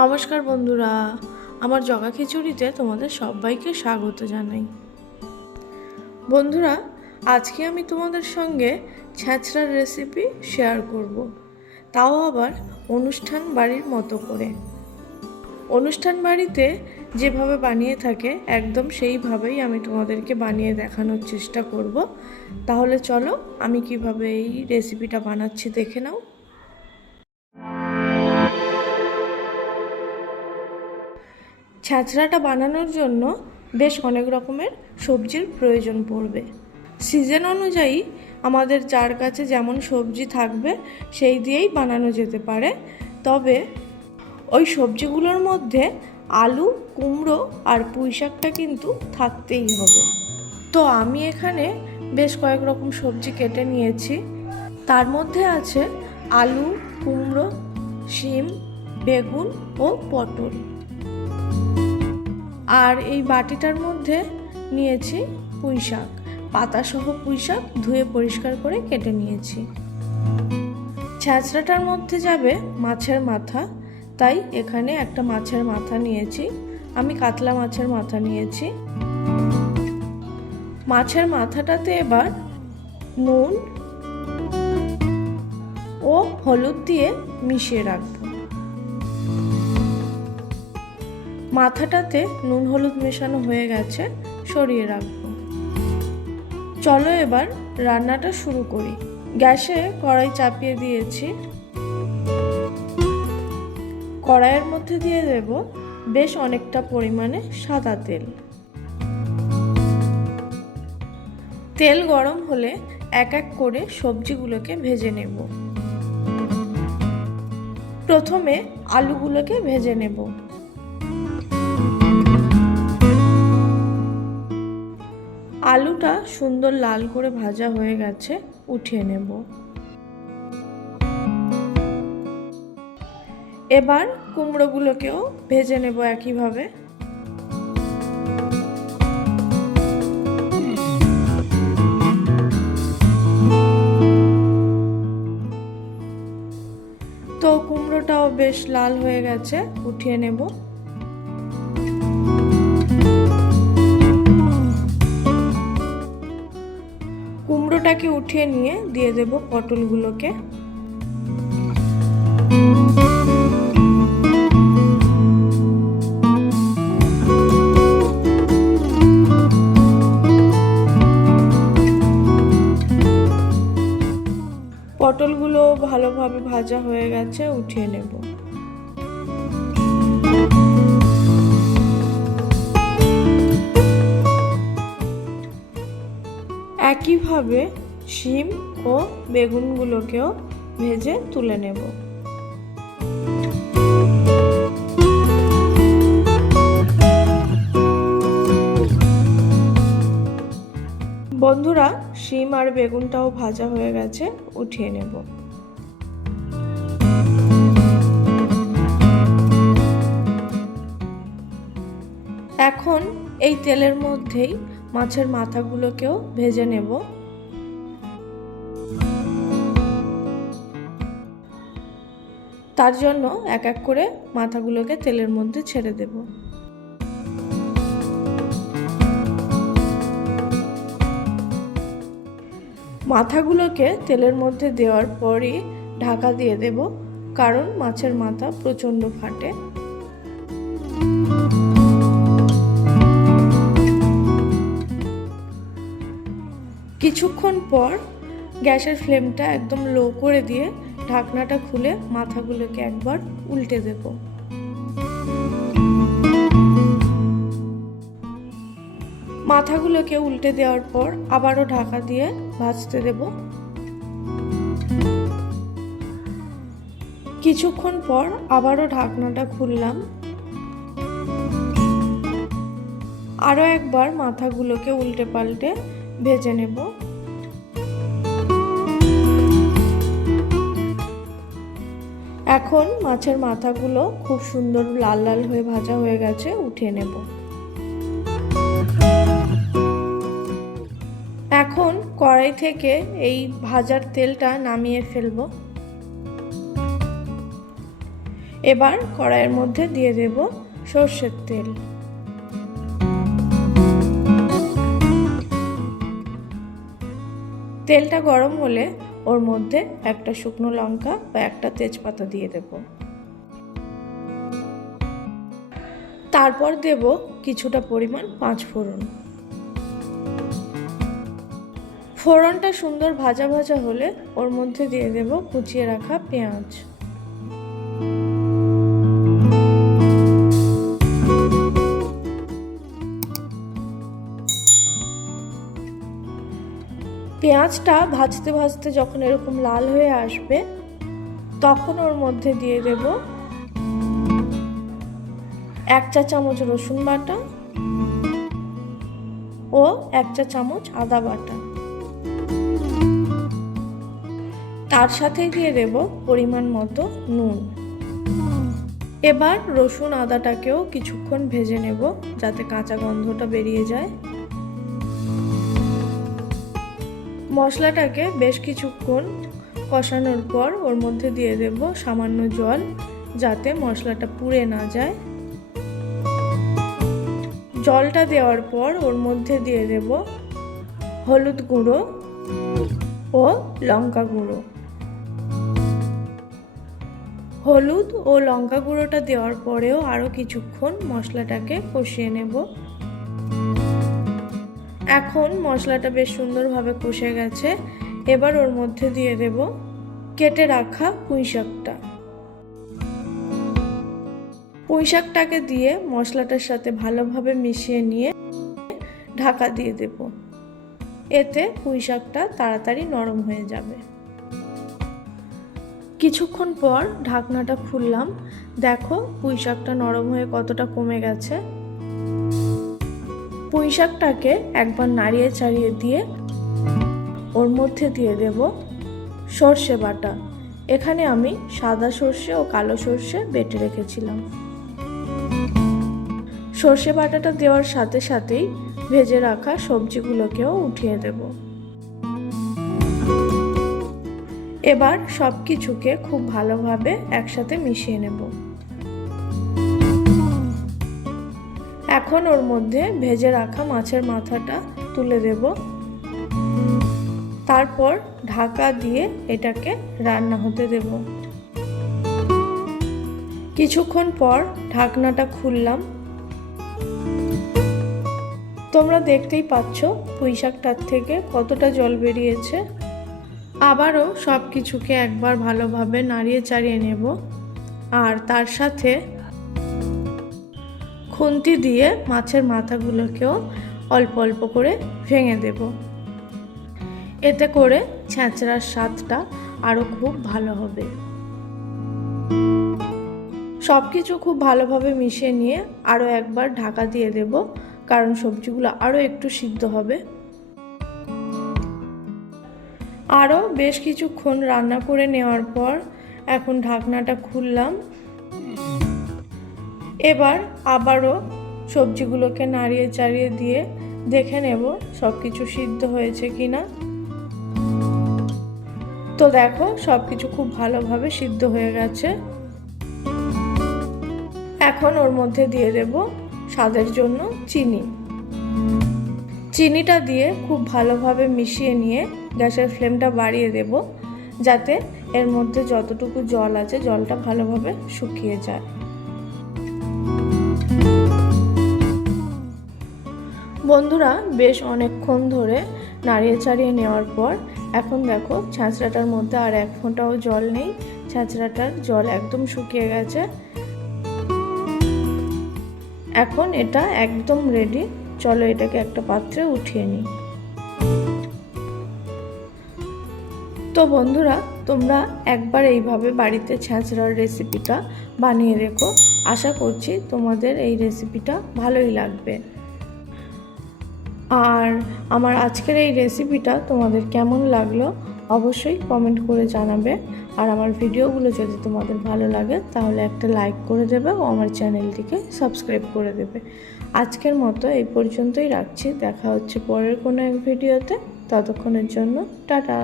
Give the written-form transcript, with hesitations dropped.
নমস্কার বন্ধুরা, আমার জগা খিচুড়িতে তোমাদের সবাইকে স্বাগত জানাই। বন্ধুরা, আজকে আমি তোমাদের সঙ্গে ছ্যাঁচড়ার রেসিপি শেয়ার করব, তাও আবার অনুষ্ঠান বাড়ির মতো করে। অনুষ্ঠান বাড়িতে যেভাবে বানিয়ে থাকে একদম সেইভাবেই আমি তোমাদেরকে বানিয়ে দেখানোর চেষ্টা করব। তাহলে চলো আমি কিভাবে এই রেসিপিটা বানাচ্ছি দেখে নাও। ছ্যাঁচড়াটা বানানোর জন্য বেশ অনেক রকমের সবজির প্রয়োজন পড়বে। সিজন অনুযায়ী আমাদের যার কাছে যেমন সবজি থাকবে সেই দিয়েই বানানো যেতে পারে, তবে ওই সবজিগুলোর মধ্যে আলু, কুমড়ো আর পুঁই শাকটা কিন্তু থাকতেই হবে। তো আমি এখানে বেশ কয়েক রকম সবজি কেটে নিয়েছি। তার মধ্যে আছে আলু, কুমড়ো, শিম, বেগুন ও পটল। আর এই বাটিটার মধ্যে নিয়েছি পুঁই শাক, পাতাসহ পুঁই শাক ধুয়ে পরিষ্কার করে কেটে নিয়েছি। ছ্যাঁচড়াটার মধ্যে যাবে মাছের মাথা, তাই এখানে একটা মাছের মাথা নিয়েছি। আমি কাতলা মাছের মাথা নিয়েছি। মাছের মাথাটাতে এবার নুন ও হলুদ দিয়ে মিশিয়ে রাখবো। মাথাটাতে নুন হলুদ মেশানো হয়ে গেছে, সরিয়ে রাখবো। চলো এবার রান্নাটা শুরু করি। গ্যাসে কড়াই চাপিয়ে দিয়েছি। কড়াইয়ের মধ্যে দিয়ে দেব বেশ অনেকটা পরিমাণে সাদা তেল। তেল গরম হলে এক এক করে সবজিগুলোকে ভেজে নেব। প্রথমে আলুগুলোকে ভেজে নেব। আলুটা সুন্দর লাল করে ভাজা হয়ে গেছে, উঠিয়ে নেব। এবার কুমড়োগুলোকেও ভেজে নেব একইভাবে। তো কুমড়োটাও বেশ লাল হয়ে গেছে, উঠিয়ে নেব। কুমড়োটাকে উঠিয়ে নিয়ে দিয়ে দেব পটলগুলোকে। পটলগুলো ভালোভাবে ভাজা হয়ে গেছে, উঠিয়ে নেব। একইভাবে শিম ও বেগুনগুলোকেও ভেজে তুলে নেব। বন্ধুরা, শিম আর বেগুনটাও ভাজা হয়ে গেছে, উঠিয়ে নেব। এখন এই তেলের মধ্যেই মাছের মাথাগুলোকেও ভেজে নেব। তার জন্য এক এক করে মাথাগুলোকে তেলের মধ্যে ছেড়ে দেব। মাথাগুলোকে তেলের মধ্যে দেওয়ার পরই ঢাকা দিয়ে দেব, কারণ মাছের মাথা প্রচণ্ড ফাটে। কিছুক্ষণ পর গ্যাসের ফ্লেমটা একদম লো করে দিয়ে ঢাকনাটা খুলে মাথাগুলোকে একবার উল্টে দেব। মাথাগুলোকে উল্টে দেওয়ার পর আবারও ঢাকা দিয়ে ভাজতে দেব। কিছুক্ষণ পর আবারও ঢাকনাটা খুললাম। আরও একবার মাথাগুলোকে উল্টে পাল্টে ভেজে নেব। এখন মাছের মাথাগুলো খুব সুন্দর লাল লাল হয়ে ভাজা হয়ে গেছে, উঠিয়ে নেব। এখন কড়াই থেকে এই ভাজার তেলটা নামিয়ে ফেলবো। এবার কড়াইয়ের মধ্যে দিয়ে দেব সর্ষের তেল। তেলটা গরম হলে ওর মধ্যে একটা শুকনো লঙ্কা বা একটা তেজপাতা দিয়ে দেব। তারপর দেব কিছুটা পরিমাণ পাঁচফোড়ন। ফোড়নটা সুন্দর ভাজা ভাজা হলে ওর মধ্যে দিয়ে দেব কুচিয়ে রাখা পেঁয়াজ। পেঁয়াজটা ভাজতে ভাজতে যখন এরকম লাল হয়ে আসবে তখন ওর মধ্যে দিয়ে দেব 1 চা চামচ রসুন বাটা ও 1 চা চামচ আদা বাটা। তার সাথে দিয়ে দেব পরিমাণ মতো নুন। এবার রসুন আদাটাকেও কিছুক্ষণ ভেজে নেব যাতে কাঁচা গন্ধটা বেরিয়ে যায়। মশলাটাকে বেশ কিছুক্ষণ কষানোর পর ওর মধ্যে দিয়ে দেব সামান্য জল যাতে মশলাটা পুড়ে না যায়। জলটা দেওয়ার পর ওর মধ্যে দিয়ে দেব হলুদ গুঁড়ো ও লঙ্কা গুঁড়ো। হলুদ ও লঙ্কা গুঁড়োটা দেওয়ার পরেও আরও কিছুক্ষণ মশলাটাকে কষিয়ে নেব। এখন মশলাটা বেশ সুন্দরভাবে কষে গেছে। এবার ওর মধ্যে দিয়ে দেব কেটে রাখা পুঁইশাকটা। পুঁইশাকটাকে দিয়ে মশলাটার সাথে ভালোভাবে মিশিয়ে নিয়ে ঢাকা দিয়ে দেব। এতে পুঁইশাকটা তাড়াতাড়ি নরম হয়ে যাবে। কিছুক্ষণ পর ঢাকনাটা খুললাম, দেখো পুঁইশাকটা নরম হয়ে কতটা কমে গেছে। পুঁইশাকটাকে একবার নাড়িয়ে চাড়িয়ে দিয়ে ওর মধ্যে দিয়ে দেব সর্ষে বাটা। এখানে আমি সাদা সর্ষে ও কালো সর্ষে বেটে রেখেছিলাম। সর্ষে বাটাটা দেওয়ার সাথে সাথেই ভেজে রাখা সবজিগুলোকেও উঠিয়ে দেব। এবার সব কিছুকে খুব ভালোভাবে একসাথে মিশিয়ে নেব। এখন ওর মধ্যে ভেজে রাখা মাছের মাথাটা তুলে দেব। তারপর ঢাকা দিয়ে এটাকে রান্না হতে দেব। কিছুক্ষণ পর ঢাকনাটা খুললাম। তোমরা দেখতেই পাচ্ছ পুঁইশাকটার থেকে কতটা জল বেরিয়েছে। আবারও সব কিছুকে একবার ভালোভাবে নাড়িয়ে চাড়িয়ে নেব আর তার সাথে খুন্তি দিয়ে মাছের মাথাগুলোকেও অল্প অল্প করে ভেঙে দেব। এতে করে ছ্যাঁচড়ার স্বাদটা আরও খুব ভালো হবে। সব কিছু খুব ভালোভাবে মিশিয়ে নিয়ে আরও একবার ঢাকা দিয়ে দেব, কারণ সবজিগুলো আরও একটু সিদ্ধ হবে। আরও বেশ কিছুক্ষণ রান্না করে নেওয়ার পর এখন ঢাকনাটা খুললাম। এবার আবারও সবজিগুলোকে নাড়িয়ে চাড়িয়ে দিয়ে দেখে নেব সব কিছু সিদ্ধ হয়েছে কিনা। তো দেখো সব কিছু খুব ভালোভাবে সিদ্ধ হয়ে গেছে। এখন ওর মধ্যে দিয়ে দেব স্বাদের জন্য চিনি। চিনিটা দিয়ে খুব ভালোভাবে মিশিয়ে নিয়ে গ্যাসের ফ্লেমটা বাড়িয়ে দেব যাতে এর মধ্যে যতটুকু জল আছে জলটা ভালোভাবে শুকিয়ে যায়। বন্ধুরা বেশ অনেকক্ষণ ধরে নাড়িয়ে চাড়িয়ে নেওয়ার পর এখন দেখো ছ্যাঁচড়াটার মধ্যে আর এক ফোঁটাও জল নেই। ছ্যাঁচড়াটার জল একদম শুকিয়ে গেছে। এখন এটা একদম রেডি। চলো এটাকে একটা পাত্রে উঠিয়ে নিই। তো বন্ধুরা তোমরা একবার এইভাবে বাড়িতে ছ্যাঁচড়ার রেসিপিটা বানিয়ে দেখো। আশা করছি তোমাদের এই রেসিপিটা ভালোই লাগবে। আর আমার আজকের এই রেসিপিটা তোমাদের কেমন লাগলো অবশ্যই কমেন্ট করে জানাবে। আর আমার ভিডিওগুলো যদি তোমাদের ভালো লাগে তাহলে একটা লাইক করে দেবে ও আমার চ্যানেলটিকে সাবস্ক্রাইব করে দেবে। আজকের মতো এই পর্যন্তই রাখছি। দেখা হচ্ছে পরের কোনো এক ভিডিওতে। ততক্ষণের জন্য টাটা।